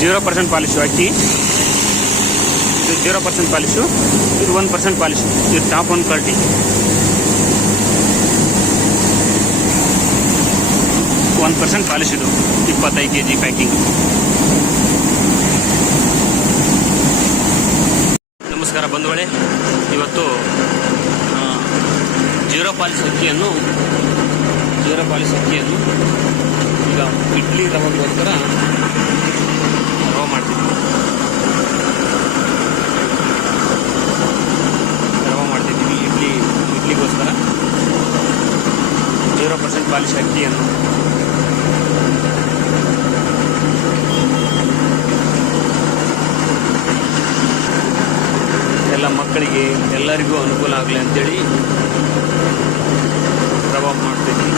0% polish ಅಕ್ಕಿ. ಇದು 0% polish, ಇದು 1% ಪಾಲಿಶು. ಇದು ಟಾಪ್ 1 ಕ್ವಾಲಿಟಿ. % ಪಾಲಿಶ್. ಇದು 25 kg ಪ್ಯಾಕಿಂಗ್. ನಮಸ್ಕಾರ ಬಂಧುಗಳೇ, ಇವತ್ತು 0 ಪಾಲಿಶ್ ಅಕ್ಕಿಯನ್ನು ಈಗ ಇಡ್ಲಿ ರವೆಗೋಸ್ಕರ ರವೆ ಮಾಡ್ತಿದ್ವಿ. ಇಡ್ಲಿಗೋಸ್ಕರ 0% ಪಾಲಿಶ್ ಅಕ್ಕಿಯನ್ನು ಎಲ್ಲ ಮಕ್ಕಳಿಗೆ ಎಲ್ಲರಿಗೂ ಅನುಕೂಲ ಆಗಲಿ ಅಂತೇಳಿ ರವೆ ಮಾಡ್ತಿದ್ವಿ.